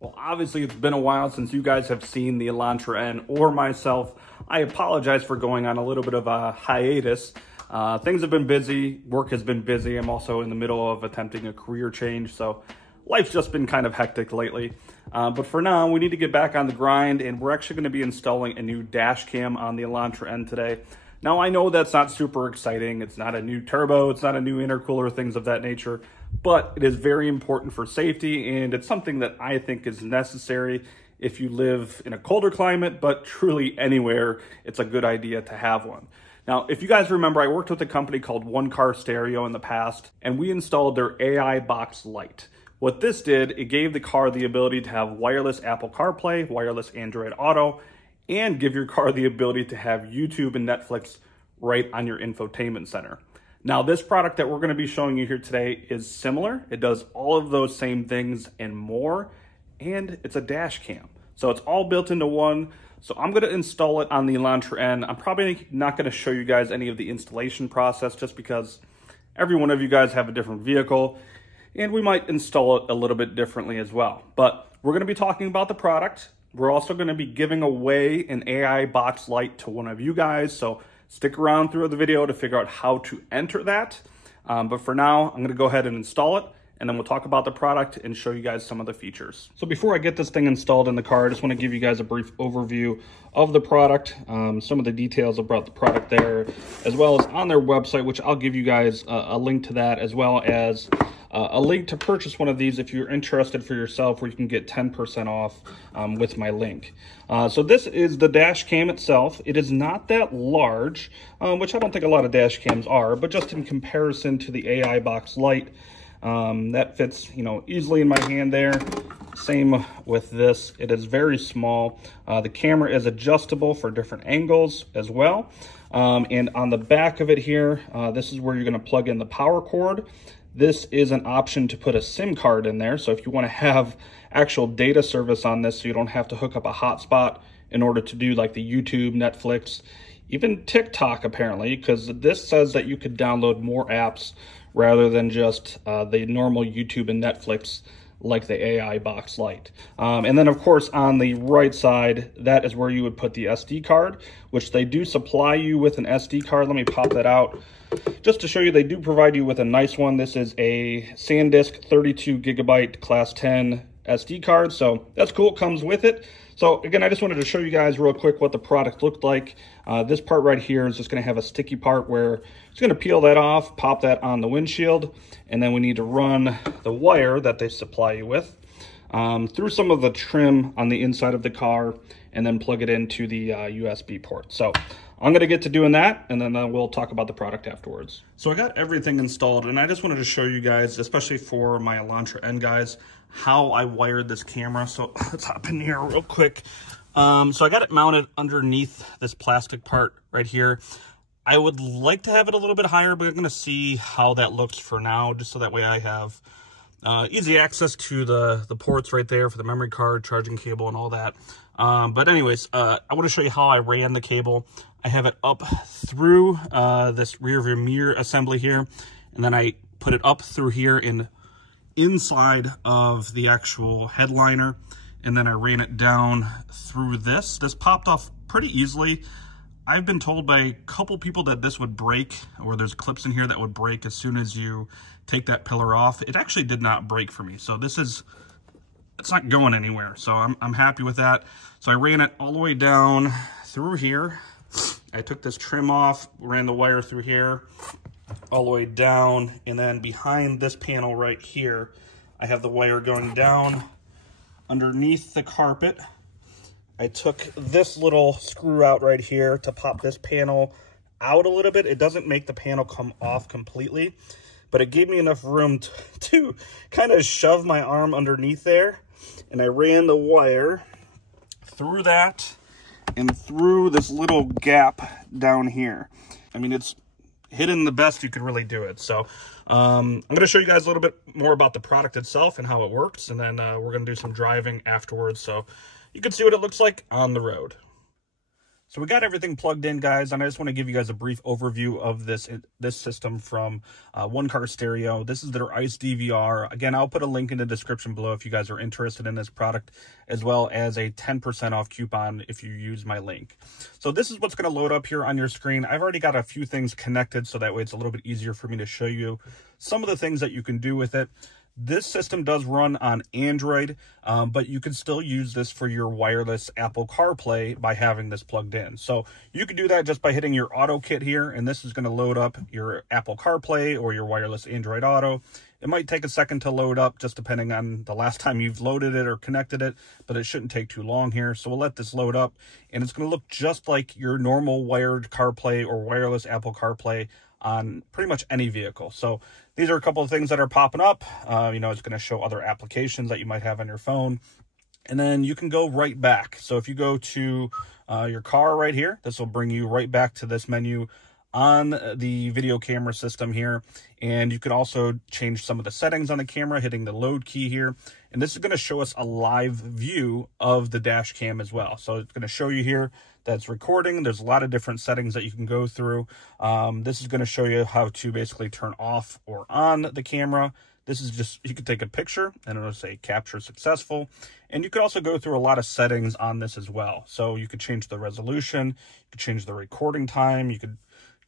Well, obviously it's been a while since you guys have seen the Elantra N or myself. I apologize for going on a little bit of a hiatus. Things have been busy, work has been busy. I'm also in the middle of attempting a career change, so life's just been kind of hectic lately. But for now, we need to get back on the grind, and we're actually going to be installing a new dash cam on the Elantra N today. Now, I know that's not super exciting. It's not a new turbo, it's not a new intercooler, things of that nature, but it is very important for safety, and it's something that I think is necessary if you live in a colder climate, but truly anywhere, it's a good idea to have one. Now, if you guys remember, I worked with a company called One Car Stereo in the past, and we installed their AI box LITE. What this did, it gave the car the ability to have wireless Apple CarPlay, wireless Android Auto, and give your car the ability to have YouTube and Netflix right on your infotainment center. Now, this product that we're going to be showing you here today is similar. It does all of those same things and more, and it's a dash cam. So it's all built into one. So I'm going to install it on the Elantra N. I'm probably not going to show you guys any of the installation process just because every one of you guys have a different vehicle, and we might install it a little bit differently as well. But we're going to be talking about the product. We're also going to be giving away an AI box LITE to one of you guys, so stick around through the video to figure out how to enter that. But for now, I'm going to go ahead and install it, and then we'll talk about the product and show you guys some of the features. So before I get this thing installed in the car, I just want to give you guys a brief overview of the product, some of the details about the product there, as well as on their website, which I'll give you guys a link to that, as well as a link to purchase one of these if you're interested for yourself, where you can get 10% off with my link. So this is the dash cam itself. It is not that large, which I don't think a lot of dash cams are, but just in comparison to the AI box LITE, that fits, easily in my hand there. Same with this. It is very small. The camera is adjustable for different angles as well. And on the back of it here, this is where you're going to plug in the power cord. This is an option to put a SIM card in there. So if you want to have actual data service on this, so you don't have to hook up a hotspot in order to do like the YouTube, Netflix, even TikTok apparently, because this says that you could download more apps rather than just the normal YouTube and Netflix like the AI box LITE. And then of course on the right side, that is where you would put the SD card, which they do supply you with an SD card. Let me pop that out just to show you. They do provide you with a nice one. This is a SanDisk 32 gigabyte class 10 SD card, so that's cool. It comes with it. So again, I just wanted to show you guys real quick what the product looked like. This part right here is just going to have a sticky part where it's going to peel that off, pop that on the windshield, and then we need to run the wire that they supply you with through some of the trim on the inside of the car, and then plug it into the USB port. So I'm going to get to doing that, and then we'll talk about the product afterwards. So I got everything installed, and I just wanted to show you guys, especially for my Elantra N guys, how I wired this camera. So let's hop in here real quick. So I got it mounted underneath this plastic part right here. I would like to have it a little bit higher, but I'm going to see how that looks for now, just so that way I have easy access to the ports right there for the memory card, charging cable, and all that. But anyways, I want to show you how I ran the cable. I have it up through this rear view mirror assembly here, and then I put it up through here and inside of the actual headliner, and then I ran it down through this. This popped off pretty easily. I've been told by a couple people that this would break, or there's clips in here that would break as soon as you take that pillar off. It actually did not break for me, so it's not going anywhere, so I'm happy with that. So I ran it all the way down through here. I took this trim off, ran the wire through here, all the way down, and then behind this panel right here, I have the wire going down underneath the carpet. I took this little screw out right here to pop this panel out a little bit. It doesn't make the panel come off completely, but it gave me enough room to kind of shove my arm underneath there, and I ran the wire through that and through this little gap down here. I mean, it's hidden the best you could really do it. So I'm going to show you guys a little bit more about the product itself and how it works, and then we're going to do some driving afterwards so you can see what it looks like on the road. So we got everything plugged in, guys, and I just want to give you guys a brief overview of this system from One Car Stereo. This is their ICE-DVR. Again, I'll put a link in the description below if you guys are interested in this product, as well as a 10% off coupon if you use my link. So this is what's going to load up here on your screen. I've already got a few things connected, so that way it's a little bit easier for me to show you some of the things that you can do with it. This system does run on Android, but you can still use this for your wireless Apple CarPlay by having this plugged in. So you can do that just by hitting your Auto Kit here, and this is going to load up your Apple CarPlay or your wireless Android Auto. It might take a second to load up, just depending on the last time you've loaded it or connected it, but it shouldn't take too long here. So we'll let this load up, and it's going to look just like your normal wired CarPlay or wireless Apple CarPlay on pretty much any vehicle. So these are a couple of things that are popping up. It's going to show other applications that you might have on your phone. And then you can go right back. So if you go to your car right here, this will bring you right back to this menu on the video camera system here. And you can also change some of the settings on the camera, hitting the load key here. And this is going to show us a live view of the dash cam as well. So it's going to show you here that's recording. There's a lot of different settings that you can go through. This is going to show you how to basically turn off or on the camera. This is just, you can take a picture and it'll say capture successful. And you could also go through a lot of settings on this as well. So you could change the resolution, you could change the recording time, you could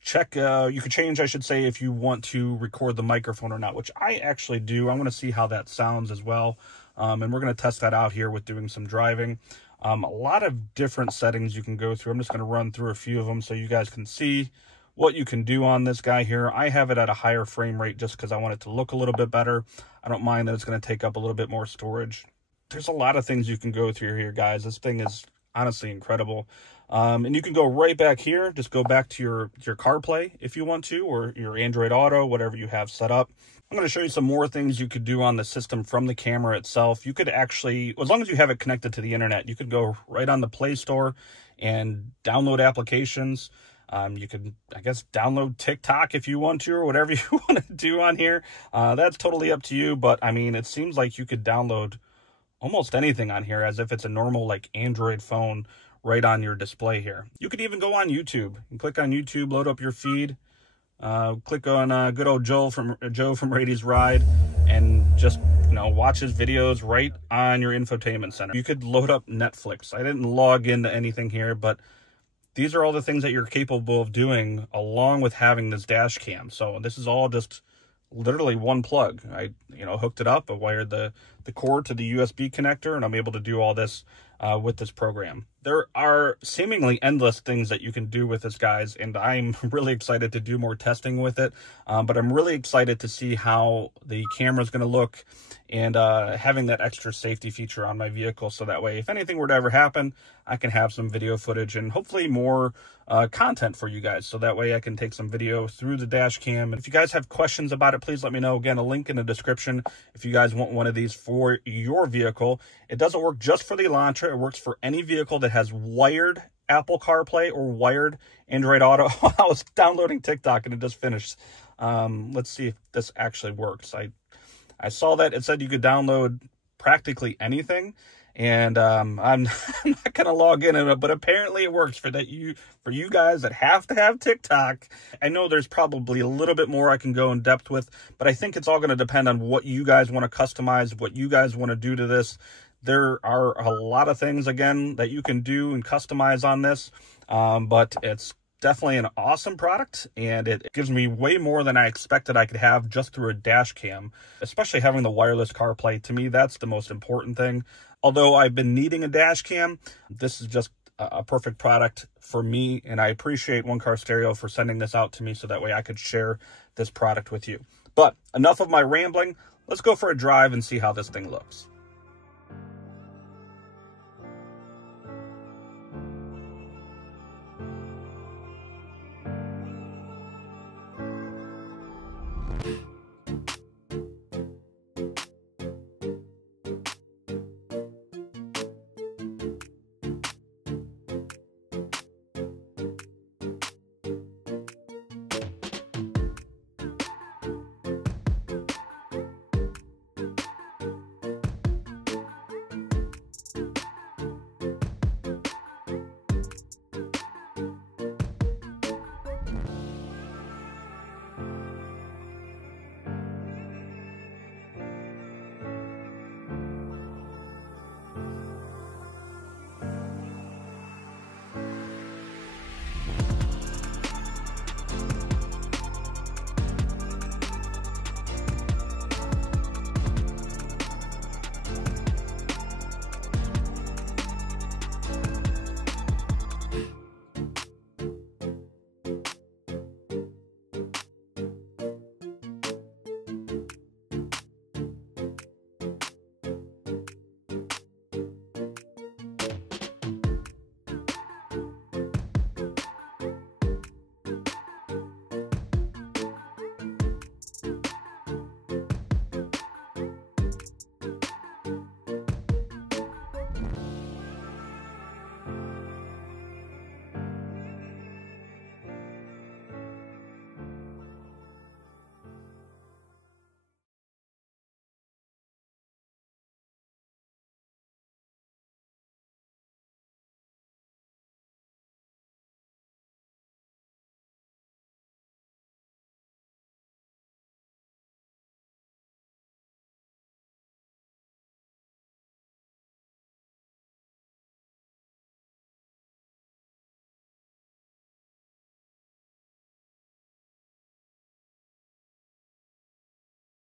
check, you could change, I should say, if you want to record the microphone or not, which I actually do. I'm going to see how that sounds as well. And we're going to test that out here with doing some driving. A lot of different settings you can go through. I'm just going to run through a few of them so you guys can see what you can do on this guy here. I have it at a higher frame rate just because I want it to look a little bit better. I don't mind that it's going to take up a little bit more storage. There's a lot of things you can go through here, guys. This thing is honestly incredible. And you can go right back here. Just go back to your CarPlay if you want to, or your Android Auto, whatever you have set up. I'm going to show you some more things you could do on the system from the camera itself. You could actually, as long as you have it connected to the internet, you could go right on the Play Store and download applications. You could, I guess, download TikTok if you want to, or whatever you want to do on here. That's totally up to you. But I mean, it seems like you could download almost anything on here as if it's a normal like Android phone right on your display here. You could even go on YouTube and click on YouTube, load up your feed. Click on good old Joe from Rady's Ride and just, watch his videos right on your infotainment center. You could load up Netflix. I didn't log into anything here, but these are all the things that you're capable of doing along with having this dash cam. So this is all just literally one plug. I, hooked it up. I wired the cord to the USB connector, and I'm able to do all this with this program. There are seemingly endless things that you can do with this, guys, and I'm really excited to do more testing with it. But I'm really excited to see how the camera is going to look, and having that extra safety feature on my vehicle, so that way if anything were to ever happen, I can have some video footage and hopefully more content for you guys, so that way I can take some video through the dash cam. And if you guys have questions about it, please let me know. Again, a link in the description if you guys want one of these for your vehicle. It doesn't work just for the Elantra. It works for any vehicle that has wired Apple CarPlay or wired Android Auto. I was downloading TikTok and it just finished. Let's see if this actually works. I saw that it said you could download practically anything, and I'm not gonna log in it, but apparently it works for you guys that have to have TikTok. I know there's probably a little bit more I can go in depth with, but I think it's all going to depend on what you guys want to customize, what you guys want to do to this. There are a lot of things, again, that you can do and customize on this, but it's definitely an awesome product, and it gives me way more than I expected I could have just through a dash cam, especially having the wireless CarPlay. To me, that's the most important thing. Although I've been needing a dash cam, this is just a perfect product for me, and I appreciate One Car Stereo for sending this out to me so that way I could share this product with you. But enough of my rambling. Let's go for a drive and see how this thing looks.